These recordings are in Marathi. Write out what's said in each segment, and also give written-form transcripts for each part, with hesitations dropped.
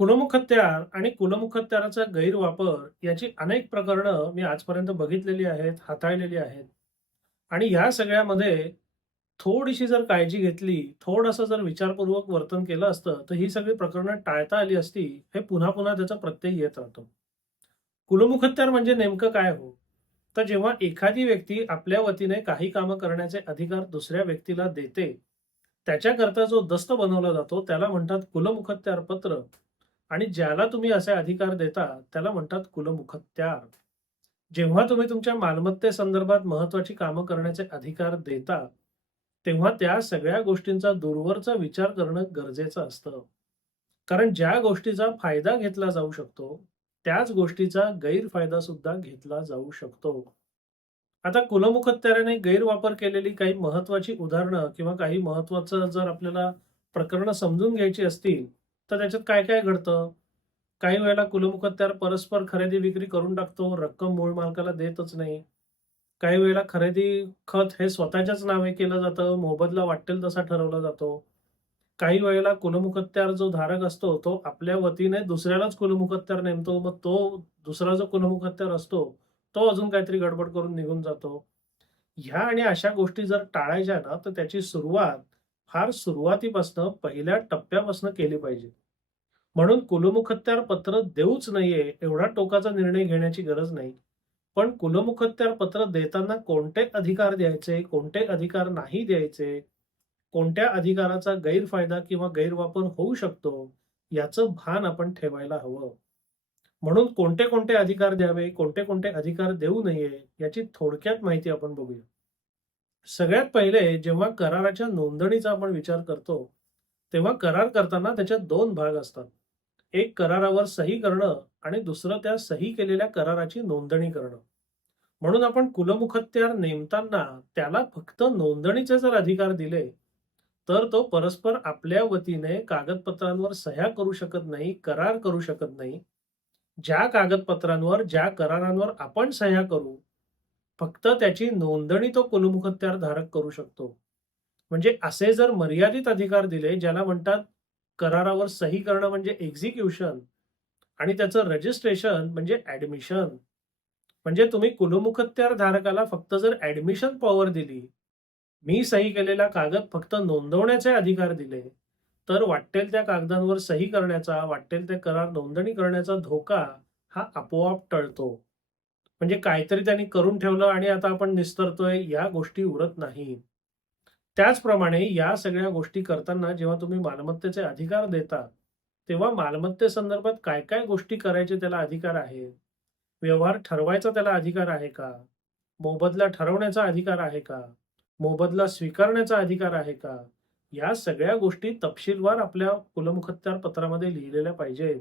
कुलमुखत्यार आणि कुलमुखत्याराचा गैरवापर याची अनेक प्रकरणं मी आजपर्यंत बघितलेली आहेत, हाताळलेली आहेत. आणि या सगळ्यामध्ये थोडीशी जर काळजी घेतली, थोडंसं जर विचारपूर्वक वर्तन केलं असतं, तर ही सगळी प्रकरणं टाळता आली असती. हे पुन्हा-पुन्हा त्याचा प्रत्यय येत राहतो. कुलमुखत्यार म्हणजे नेमकं काय हो? तर जेव्हा एखादी व्यक्ती आपल्या वतीने काही कामं करण्याचे अधिकार दुसऱ्या व्यक्तीला देते, त्याच्याकरता जो दस्त बनवला जातो, त्याला म्हणतात कुलमुखत्यार पत्र. आणि ज्याला तुम्ही असे अधिकार देता, त्याला म्हणतात कुलमुखत्यार. जेव्हा तुम्ही तुमच्या मालमत्तेसंदर्भात महत्त्वाची कामं करण्याचे अधिकार देता, तेव्हा त्या सगळ्या गोष्टींचा दूरवरचा विचार करणं गरजेचं असतं. कारण ज्या गोष्टीचा फायदा घेतला जाऊ शकतो, त्याच गोष्टीचा गैरफायदा सुद्धा घेतला जाऊ शकतो. आता कुलमुखत्याराने गैरवापर केलेली काही महत्त्वाची उदाहरणं किंवा काही महत्त्वाचं जर आपल्याला प्रकरणं समजून घ्यायची असतील, तर त्याच्यात काय-काय घडतं? काही वेळेला कुलमुखत्यार परस्पर खरेदी-विक्री करून टाकतो, रक्कम मूळ मालकाला देतच नाही. काही वेळेला खरेदी खत हे स्वतःच्याच नावे केलं जातं, मोबदला वाट्टेल तसा ठरवला जातो. काही वेळेला कुलमुखत्यार जो धारक असतो, तो आपल्या वतीने दुसऱ्यालाच कुलमुखत्यार नेमतो. मग तो दुसरा जो कुलमुखत्यार असतो, तो अजून काहीतरी गडबड करून निघून जातो. ह्या आणि अशा गोष्टी जर टाळायच्या ना, तर त्याची सुरुवात फार सुरुवातीपासनं पहिल्या टप्प्यापासून केली पाहिजे. म्हणून कुलमुखत्यार पत्र देऊच नाहीये, एवढा टोकाचा निर्णय घेण्याची गरज नाही. पण कुलमुखत्यार पत्र देताना कोणते अधिकार द्यायचे, कोणते अधिकार नाही द्यायचे, कोणत्या अधिकाराचा गैरफायदा किंवा गैरवापर होऊ शकतो, याचं भान आपण ठेवायला हवं. म्हणून कोणते-कोणते अधिकार द्यावे, कोणते-कोणते अधिकार देऊ नये, याची थोडक्यात माहिती आपण बघूया. सगळ्यात पहिले जेव्हा कराराच्या नोंदणीचा आपण विचार करतो, तेव्हा करार करताना त्याच्यात 2 भाग असतात. एक करारावर सही करणं आणि दुसरं त्या सही केलेल्या कराराची नोंदणी करणं. म्हणून आपण कुलमुखत्यार नेमताना त्याला फक्त नोंदणीचे जर अधिकार दिले, तर तो परस्पर आपल्या वतीने कागदपत्रांवर सह्या करू शकत नाही, करार करू शकत नाही. ज्या कागदपत्रांवर, ज्या करारांवर आपण सह्या करू, फक्त त्याची नोंदणी तो कुलमुखत्यार धारक करू शकतो. म्हणजे असे जर मर्यादित अधिकार दिले, ज्याला म्हणतात करारावर सही करणं म्हणजे एक्झिक्युशन आणि त्याचं रजिस्ट्रेशन म्हणजे ॲडमिशन. म्हणजे तुम्ही कुलमुखत्यार धारकाला फक्त जर ॲडमिशन पॉवर दिली, मी सही केलेला कागद फक्त नोंदवण्याचे अधिकार दिले, तर वाट्टेल त्या कागदांवर सही करण्याचा, वाट्टेल ते करार नोंदणी करण्याचा धोका हा आपोआप टळतो. म्हणजे काहीतरी त्यांनी करून ठेवलं आणि आता आपण निस्तरतोय, या गोष्टी उरत नाहीत. त्याचप्रमाणे या सगळ्या गोष्टी करताना जेव्हा तुम्ही मालमत्तेचे अधिकार देता, तेव्हा मालमत्तेसंदर्भात काय-काय गोष्टी करायचे त्याला अधिकार आहेत? व्यवहार ठरवायचा त्याला अधिकार आहे का? मोबदला ठरवण्याचा अधिकार आहे का? मोबदला स्वीकारण्याचा अधिकार आहे का? या सगळ्या गोष्टी तपशीलवार आपल्या कुलमुखत्यार पत्रामध्ये लिहिलेल्या पाहिजेत.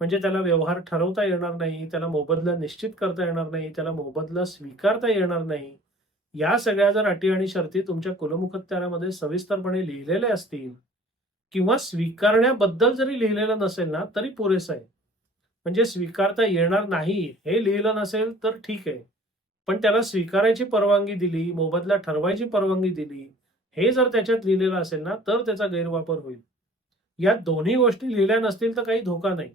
म्हणजे त्याला व्यवहार ठरवता येणार नाही, त्याला मोबदला निश्चित करता येणार नाही, त्याला मोबदला स्वीकारता येणार नाही. या सगळ्या जर अटी आणि शर्ती तुमच्या कुलमुखत्यारामध्ये सविस्तरपणे लिहिलेल्या असतील किंवा स्वीकारण्याबद्दल जरी लिहिलेलं नसेल ना, तरी पुरेसं आहे. म्हणजे स्वीकारता येणार नाही हे लिहिलं नसेल तर ठीक आहे. पण त्याला स्वीकारायची परवानगी दिली, मोबदला ठरवायची परवानगी दिली, हे जर त्याच्यात लिहिलेलं असेल ना, तर त्याचा गैरवापर होईल. या दोन्ही गोष्टी लिहिल्या नसतील तर काही धोका नाही.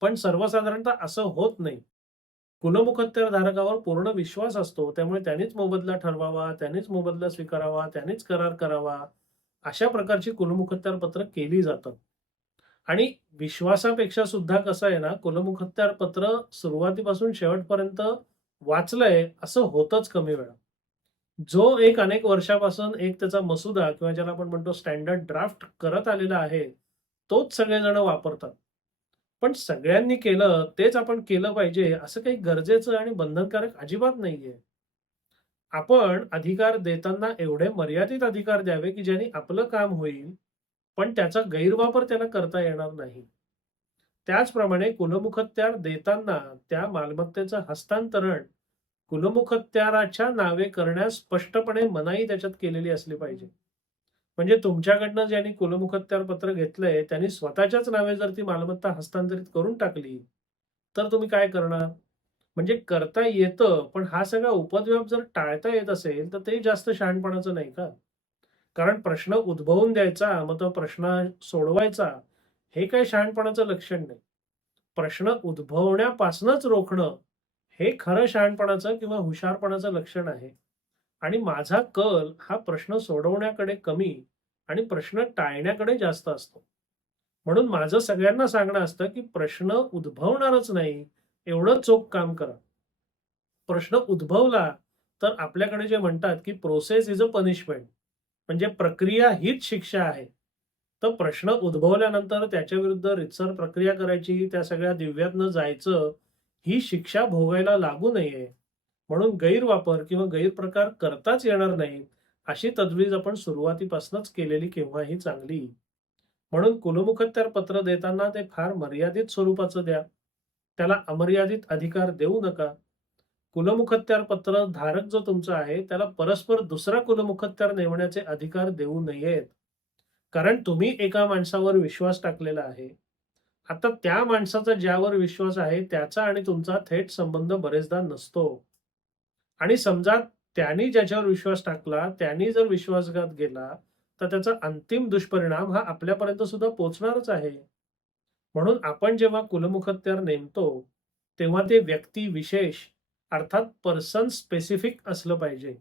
पण सर्वसाधारणतः असं होत नाही. कुलमुखत्यार धारकावर पूर्ण विश्वास असतो. त्यामुळे त्यानेच मोबदला ठरवावा, त्यानेच मोबदला स्वीकारावा, त्यानेच करार करावा. अशा प्रकारची कुलमुखत्यार पत्र केली जातात. आणि विश्वासापेक्षा सुद्धा कसं आहे ना, कुलमुखत्यार पत्र सुरुवातीपासून शेवटपर्यंत वाचलंय असं होतच कमी वेळा. जो एक अनेक वर्षापासून एक त्याचा मसुदा किंवा ज्याला आपण म्हणतो स्टँडर्ड ड्राफ्ट करत आलेला आहे, तोच सगळेजण वापरतात. पण सगळ्यांनी केलं तेच आपण केलं पाहिजे असं काही गरजेचं आणि बंधनकारक अजिबात नाहीये. आपण अधिकार देताना एवढे मर्यादित अधिकार द्यावे, की ज्याने आपलं काम होईल, पण त्याचा गैरवापर त्याला करता येणार नाही. त्याचप्रमाणे कुलमुखत्यार देताना त्या मालमत्तेचं हस्तांतरण कुलमुखत्याराच्या नावे करण्यास स्पष्टपणे मनाई त्याच्यात केलेली असली पाहिजे. म्हणजे तुमच्याकडनं ज्यांनी कुलमुखत्यार पत्र घेतलंय, त्यांनी स्वतःच्याच नावे जर ती मालमत्ता हस्तांतरित करून टाकली, तर तुम्ही काय करणार? म्हणजे करता येतं, पण हा सगळा उपद्व्याप जर टाळता येत असेल, तर ते जास्त शहाणपणाचं नाही का? कारण प्रश्न उद्भवून द्यायचा, मग तो प्रश्न सोडवायचा, हे काही शहाणपणाचं लक्षण नाही. प्रश्न उद्भवण्यापासूनच रोखणं हे खरं शहाणपणाचं किंवा हुशारपणाचं लक्षण आहे. आणि माझा कल हा प्रश्न सोडवण्याकडे कमी आणि प्रश्न टाळण्याकडे जास्त असतो. म्हणून माझं सगळ्यांना सांगणं असतं, की प्रश्न उद्भवणारच नाही, एवढं चोख काम करा. प्रश्न उद्भवला, तर आपल्याकडे जे म्हणतात, की प्रोसेस इज अ पनिशमेंट म्हणजे प्रक्रिया हीच शिक्षा आहे. तर प्रश्न उद्भवल्यानंतर त्याच्याविरुद्ध रीतसर प्रक्रिया करायची, त्या सगळ्या दिव्यातनं जायचं, ही शिक्षा भोगायला लागू नये. म्हणून गैरवापर किंवा गैरप्रकार करताच येणार नाहीत, अशी तजवीज आपण सुरुवातीपासूनच केलेली केव्हाही चांगली. म्हणून कुलमुखत्यार पत्र देताना ते फार मर्यादित स्वरूपाचं द्या. त्याला अमर्यादित अधिकार देऊ नका. कुलमुखत्यार पत्र धारक जो तुमचा आहे, त्याला परस्पर दुसरा कुलमुखत्यार नेमण्याचे अधिकार देऊ नयेत. कारण तुम्ही एका माणसावर विश्वास टाकलेला आहे. आता त्या माणसाचा ज्यावर विश्वास आहे, त्याचा आणि तुमचा थेट संबंध बरेचदा नसतो. आणि समजा त्यांनी ज्याच्यावर विश्वास टाकला, त्यांनी जर विश्वासघात केला, तर त्याचा अंतिम दुष्परिणाम हा आपल्यापर्यंत सुद्धा पोहोचणारच आहे. म्हणून आपण जेव्हा कुलमुखत्यार नेमतो, तेव्हा ते व्यक्ती विशेष अर्थात पर्सन स्पेसिफिक असलं पाहिजे.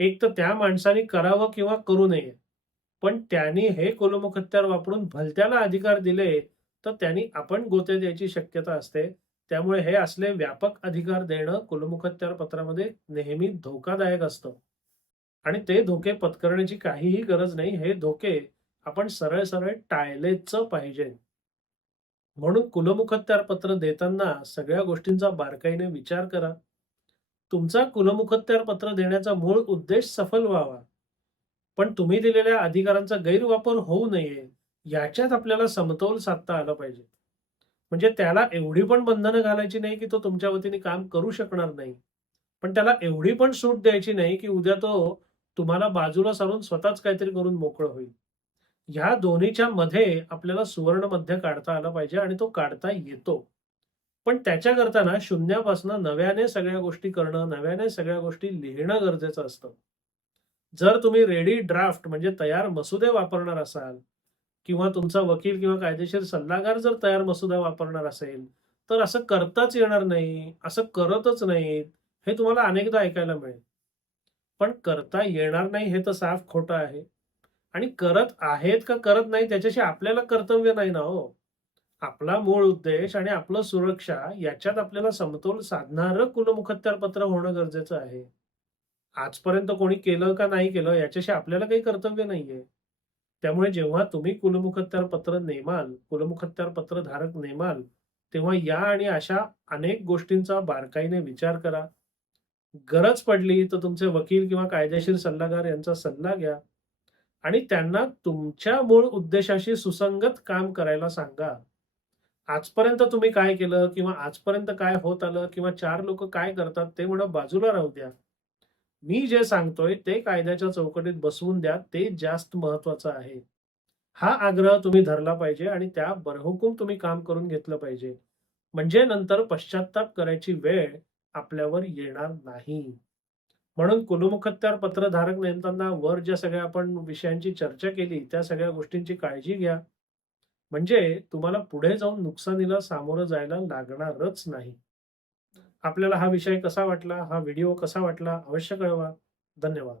एक तर त्या माणसाने करावं किंवा करू नये. पण त्यांनी हे कुलमुखत्यार वापरून भलत्याला अधिकार दिले, तर त्यांनी आपण गोते द्यायची शक्यता असते. त्यामुळे हे असले व्यापक अधिकार देणं कुलमुखत्यार पत्रामध्ये नेहमी धोकादायक असतं. आणि ते धोके पत्करण्याची काहीही गरज नाही. हे धोके आपण सरळ-सरळ टाळलेच पाहिजे. म्हणून कुलमुखत्यार पत्र देताना सगळ्या गोष्टींचा बारकाईने विचार करा. तुमचा कुलमुखत्यार पत्र देण्याचा मूळ उद्देश सफल व्हावा. पण तुम्ही दिलेल्या अधिकारांचा गैरवापर होऊ नये, याच्यात आपल्याला समतोल साधता आला पाहिजे. म्हणजे त्याला एवढी पण बंधनं घालायची नाही, की तो तुमच्या वतीने काम करू शकणार नाही. पण त्याला एवढी पण सूट द्यायची नाही, की उद्या तो तुम्हाला बाजूला सारून स्वतःच काहीतरी करून मोकळं होईल. ह्या दोन्हीच्या मध्ये आपल्याला सुवर्ण मध्य काढता आलं पाहिजे आणि तो काढता येतो. पण त्याच्याकरता ना शून्यापासून नव्याने सगळ्या गोष्टी करणं, नव्याने सगळ्या गोष्टी लिहिणं गरजेचं असतं. जर तुम्ही रेडी ड्राफ्ट म्हणजे तयार मसुदे वापरणार असाल किंवा तुमचा वकील किंवा कायदेशीर सल्लागार जर तयार मसुदा वापरणार असेल, तर असं करताच येणार नाही, असं करतच नाहीत, हे तुम्हाला अनेकदा ऐकायला मिळेल. पण करता येणार नाही हे तर साफ खोटं आहे. आणि करत आहेत का करत नाही त्याच्याशी आपल्याला कर्तव्य नाही ना हो. आपला मूळ उद्देश आणि आपलं सुरक्षा याच्यात आपल्याला समतोल साधणारं कुलमुखत्यार पत्र होणं गरजेचं आहे. आजपर्यंत कोणी केलं का नाही केलं याच्याशी आपल्याला काही कर्तव्य नाहीये. त्यामुळे जेव्हा तुम्ही कुलमुखत्यार पत्र नेमाल, कुलमुखत्यार पत्र धारक नेमाल, तेव्हा या आणि अशा अनेक गोष्टींचा बारकाईने विचार करा. गरज पडली तर तुमचे वकील किंवा कायदेशीर सल्लागार यांचा सल्ला घ्या आणि त्यांना तुमच्या मूळ उद्देशाशी सुसंगत काम करायला सांगा. आजपर्यंत तुम्ही काय केलं किंवा आजपर्यंत काय होत आलं किंवा 4 लोकं काय करतात ते म्हणा बाजूला राहू द्या. मी जे सांगतोय ते कायद्याच्या चौकटीत बसवून द्या, ते जास्त महत्वाचं आहे. हा आग्रह तुम्ही धरला पाहिजे आणि त्या बरहुकूम तुम्ही काम करून घेतलं पाहिजे. म्हणजे नंतर पश्चात्ताप करायची वेळ आपल्यावर येणार नाही. म्हणून कुलमुखत्यार पत्रधारक नेमताना वर ज्या सगळ्या आपण विषयांची चर्चा केली, त्या सगळ्या गोष्टींची काळजी घ्या. म्हणजे तुम्हाला पुढे जाऊन नुकसानीला सामोरं जायला लागणारच नाही. आपल्याला हा विषय कसा वाटला, हा व्हिडिओ कसा वाटला अवश्य कळवा. धन्यवाद.